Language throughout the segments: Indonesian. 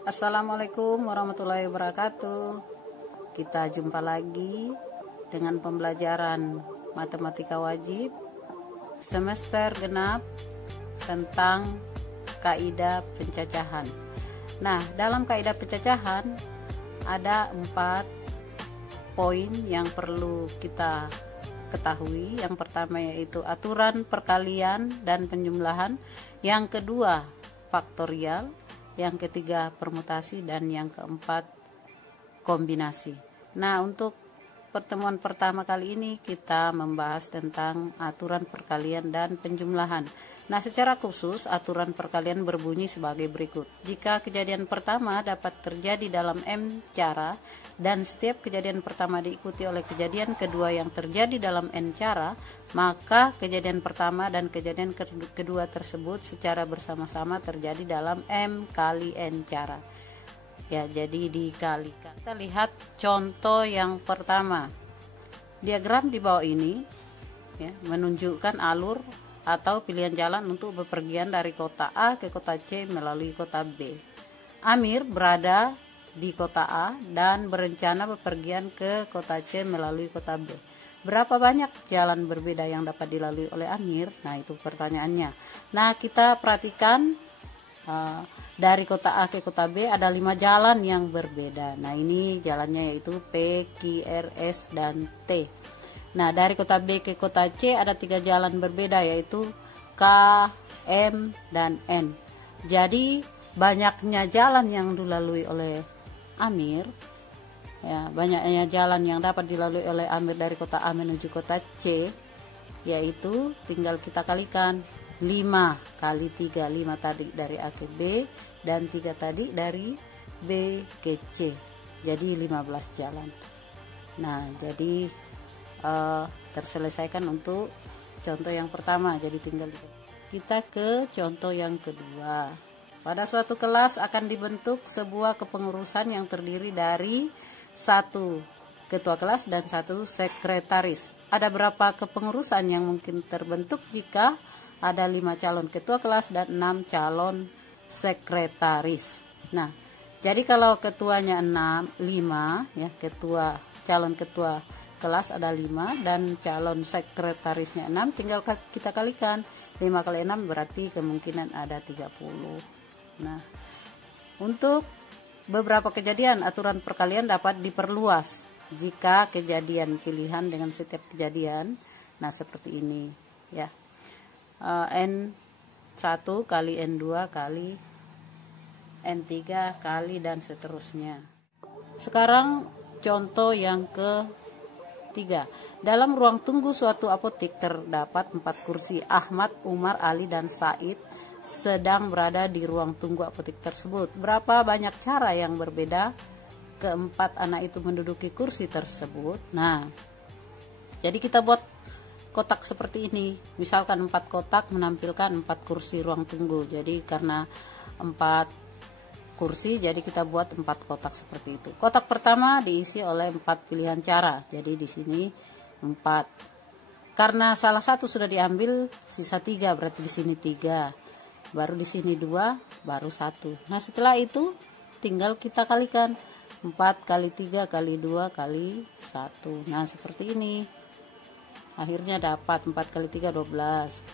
Assalamualaikum warahmatullahi wabarakatuh. Kita jumpa lagi dengan pembelajaran matematika wajib semester genap tentang kaidah pencacahan. Nah, dalam kaidah pencacahan ada 4 poin yang perlu kita ketahui. Yang pertama yaitu aturan perkalian dan penjumlahan, yang kedua faktorial, yang ketiga permutasi, dan yang keempat kombinasi. Nah, untuk pertemuan pertama kali ini kita membahas tentang aturan perkalian dan penjumlahan. Nah, secara khusus aturan perkalian berbunyi sebagai berikut. Jika kejadian pertama dapat terjadi dalam M cara dan setiap kejadian pertama diikuti oleh kejadian kedua yang terjadi dalam N cara, maka kejadian pertama dan kejadian kedua tersebut secara bersama-sama terjadi dalam M kali N cara. Ya, jadi dikalikan. Kita lihat contoh yang pertama. Diagram di bawah ini ya, menunjukkan alur atau pilihan jalan untuk bepergian dari kota A ke kota C melalui kota B. Amir berada di kota A dan berencana bepergian ke kota C melalui kota B. Berapa banyak jalan berbeda yang dapat dilalui oleh Amir? Nah, itu pertanyaannya. Nah, kita perhatikan dari kota A ke kota B ada 5 jalan yang berbeda. Nah, ini jalannya yaitu P, Q, R, S, dan T. Nah, dari kota B ke kota C ada 3 jalan berbeda yaitu K, M, dan N. Jadi banyaknya jalan yang dilalui oleh Amir, ya, banyaknya jalan yang dapat dilalui oleh Amir dari kota A menuju kota C, yaitu tinggal kita kalikan 5 kali 3, 5 tadi dari A ke B dan 3 tadi dari B ke C, jadi 15 jalan. Nah, jadi terselesaikan untuk contoh yang pertama. Jadi tinggal kita ke contoh yang kedua. Pada suatu kelas akan dibentuk sebuah kepengurusan yang terdiri dari 1 ketua kelas dan 1 sekretaris. Ada berapa kepengurusan yang mungkin terbentuk jika ada 5 calon ketua kelas dan 6 calon sekretaris? Nah, jadi kalau ketuanya 5 ya, calon ketua kelas ada 5 dan calon sekretarisnya 6, tinggal kita kalikan 5 kali 6 berarti kemungkinan ada 30. Nah, untuk beberapa kejadian aturan perkalian dapat diperluas jika kejadian pilihan dengan setiap kejadian. Nah, seperti ini ya, N1 kali N2 kali N3 kali dan seterusnya. Sekarang contoh yang ke 3. Dalam ruang tunggu suatu apotek terdapat 4 kursi. Ahmad, Umar, Ali, dan Said sedang berada di ruang tunggu apotek tersebut. Berapa banyak cara yang berbeda keempat anak itu menduduki kursi tersebut? Nah, jadi kita buat kotak seperti ini. Misalkan 4 kotak menampilkan 4 kursi ruang tunggu. Jadi karena 4 kursi, jadi kita buat 4 kotak seperti itu. Kotak pertama diisi oleh 4 pilihan cara. Jadi di sini 4. Karena salah satu sudah diambil, sisa 3, berarti di sini 3. Baru di sini 2, baru 1. Nah, setelah itu tinggal kita kalikan 4 kali 3 kali 2 kali 1. Nah, seperti ini. Akhirnya dapat 4 kali 3 12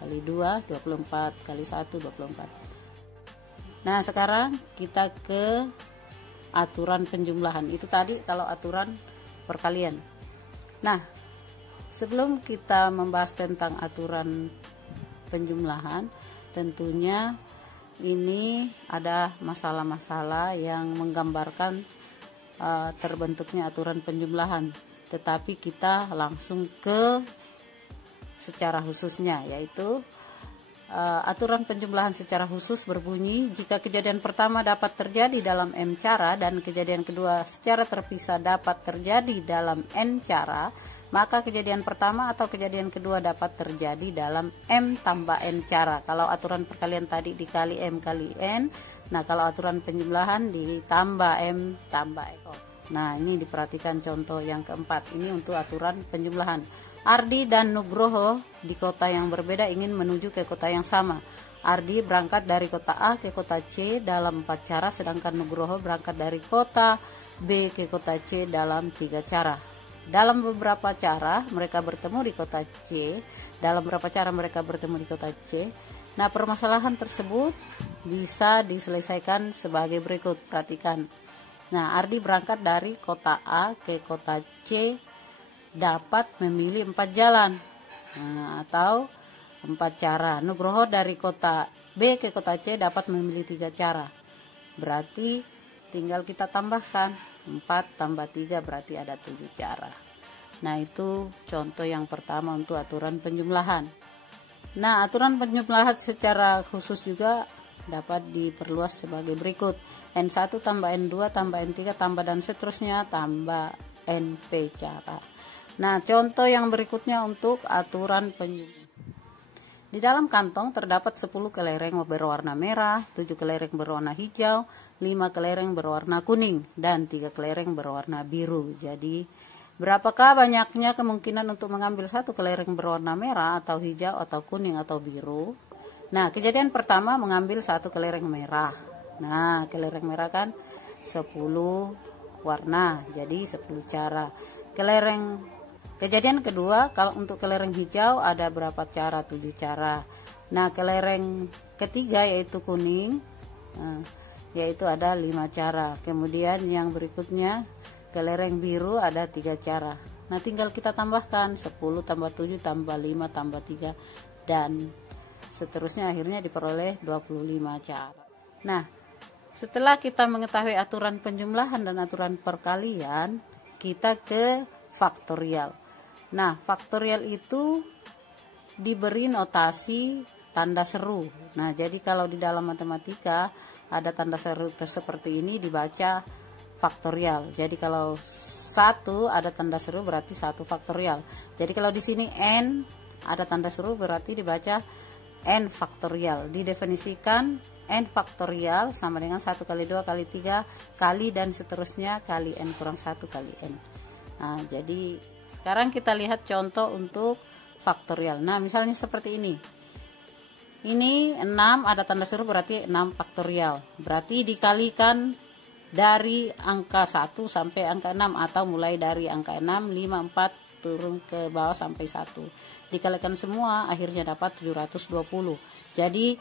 kali 2 24 kali 1 24. Nah, sekarang kita ke aturan penjumlahan. Itu tadi kalau aturan perkalian. Nah, sebelum kita membahas tentang aturan penjumlahan, tentunya ini ada masalah-masalah yang menggambarkan terbentuknya aturan penjumlahan. Tetapi kita langsung ke secara khususnya, yaitu aturan penjumlahan secara khusus berbunyi, jika kejadian pertama dapat terjadi dalam M cara dan kejadian kedua secara terpisah dapat terjadi dalam N cara, maka kejadian pertama atau kejadian kedua dapat terjadi dalam M tambah N cara. Kalau aturan perkalian tadi dikali M kali N, nah kalau aturan penjumlahan ditambah M tambah N. Nah, ini diperhatikan contoh yang keempat. Ini untuk aturan penjumlahan. Ardi dan Nugroho di kota yang berbeda ingin menuju ke kota yang sama. Ardi berangkat dari kota A ke kota C dalam 4 cara, sedangkan Nugroho berangkat dari kota B ke kota C dalam 3 cara. Dalam beberapa cara mereka bertemu di kota C. Nah, permasalahan tersebut bisa diselesaikan sebagai berikut. Perhatikan. Nah, Ardi berangkat dari kota A ke kota C dapat memilih 4 jalan, atau 4 cara. Nugroho dari kota B ke kota C dapat memilih 3 cara. Berarti tinggal kita tambahkan 4 tambah 3 berarti ada 7 cara. Nah, itu contoh yang pertama untuk aturan penjumlahan. Nah, aturan penjumlahan secara khusus juga dapat diperluas sebagai berikut. N1 tambah N2 tambah N3 tambah dan seterusnya tambah NP cara. Nah, contoh yang berikutnya untuk aturan penjumlahan. Di dalam kantong terdapat 10 kelereng berwarna merah, 7 kelereng berwarna hijau, 5 kelereng berwarna kuning, dan 3 kelereng berwarna biru. Jadi, berapakah banyaknya kemungkinan untuk mengambil satu kelereng berwarna merah atau hijau atau kuning atau biru? Nah, kejadian pertama mengambil satu kelereng merah. Nah, kelereng merah kan 10 warna, jadi 10 cara. Kejadian kedua, kalau untuk kelereng hijau ada berapa cara? 7 cara. Nah, kelereng ketiga yaitu kuning, yaitu ada 5 cara. Kemudian yang berikutnya, kelereng biru ada 3 cara. Nah, tinggal kita tambahkan 10 tambah 7 tambah 5 tambah 3 dan seterusnya, akhirnya diperoleh 25 cara. Nah, setelah kita mengetahui aturan penjumlahan dan aturan perkalian, kita ke faktorial. Nah, faktorial itu diberi notasi tanda seru. Nah, jadi kalau di dalam matematika ada tanda seru seperti ini dibaca faktorial. Jadi kalau 1 ada tanda seru berarti 1 faktorial. Jadi kalau di sini N ada tanda seru berarti dibaca N faktorial. Didefinisikan N faktorial sama dengan 1 kali 2 kali 3 kali dan seterusnya kali N kurang 1 kali N. Nah, jadi sekarang kita lihat contoh untuk faktorial. Nah, misalnya seperti ini. Ini 6 ada tanda seru berarti 6 faktorial. Berarti dikalikan dari angka 1 sampai angka 6 atau mulai dari angka 6, 5, 4 turun ke bawah sampai 1. Dikalikan semua akhirnya dapat 720. Jadi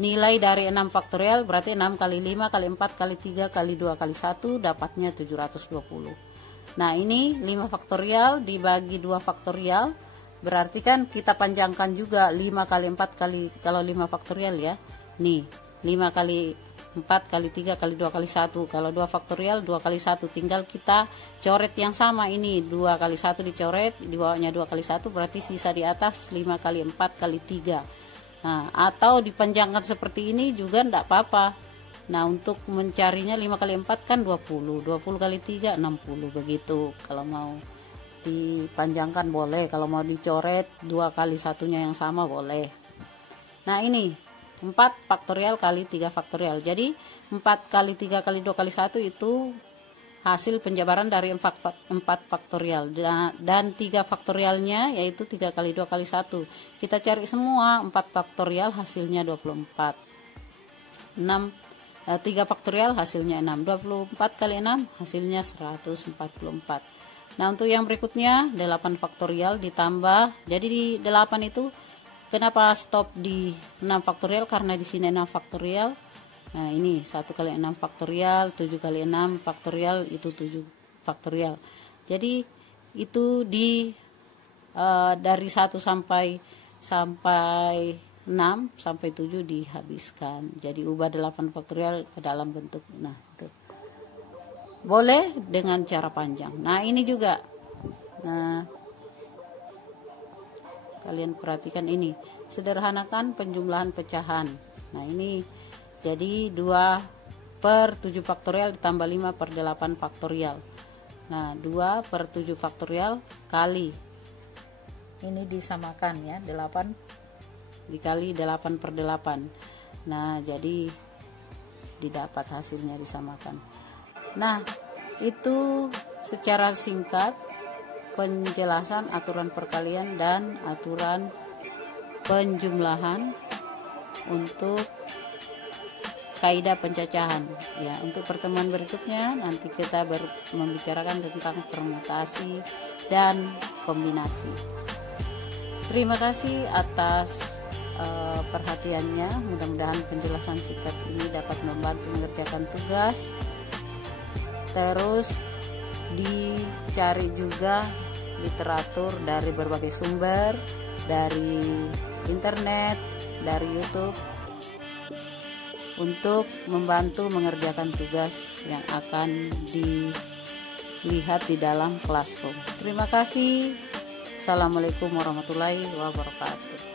nilai dari 6 faktorial berarti 6 kali 5 kali 4 kali 3 kali 2 kali 1 dapatnya 720. Nah, ini 5 faktorial dibagi 2 faktorial berarti kan kita panjangkan juga 5 kali 4 kali, kalau 5 faktorial ya. Nih, 5 kali 4 kali 3 kali 2 kali 1. Kalau 2 faktorial 2 kali 1. Tinggal kita coret yang sama ini. 2 kali 1 dicoret, di bawahnya 2 kali 1 berarti sisa di atas 5 kali 4 kali 3. Nah, atau dipanjangkan seperti ini juga enggak apa-apa. Nah, untuk mencarinya 5 kali 4 kan 20. 20 kali 3 60 begitu. Kalau mau dipanjangkan boleh, kalau mau dicoret 2 kali 1-nya yang sama boleh. Nah, ini 4 faktorial kali 3 faktorial. Jadi 4 kali 3 kali 2 kali 1 itu hasil penjabaran dari 4 faktorial. Dan 3 faktorialnya yaitu 3 kali 2 kali 1. Kita cari semua 4 faktorial hasilnya 24. 3 faktorial hasilnya 6. 24 kali 6 hasilnya 144. Nah, untuk yang berikutnya 8 faktorial ditambah. Jadi di 8 itu kenapa stop di 6 faktorial? Karena di sini 6 faktorial. Nah, ini 1 kali 6 faktorial, 7 kali 6 faktorial itu 7 faktorial. Jadi itu dari 1 sampai 6 sampai 7 dihabiskan. Jadi ubah 8 faktorial ke dalam bentuk. Nah, itu boleh dengan cara panjang. Nah, ini juga. Nah, kalian perhatikan ini. Sederhanakan penjumlahan pecahan. Nah, ini jadi 2 per 7 faktorial ditambah 5 per 8 faktorial. Nah, 2 per 7 faktorial kali. Ini disamakan ya, 8 dikali 8 per 8. Nah, jadi didapat hasilnya disamakan. Nah, itu secara singkat penjelasan aturan perkalian dan aturan penjumlahan untuk kaidah pencacahan. Ya, untuk pertemuan berikutnya nanti kita membicarakan tentang permutasi dan kombinasi. Terima kasih atas perhatiannya. Mudah-mudahan penjelasan singkat ini dapat membantu mengerjakan tugas. Terus dicari juga literatur dari berbagai sumber, dari internet, dari YouTube, untuk membantu mengerjakan tugas yang akan dilihat di dalam classroom. Terima kasih. Assalamualaikum warahmatullahi wabarakatuh.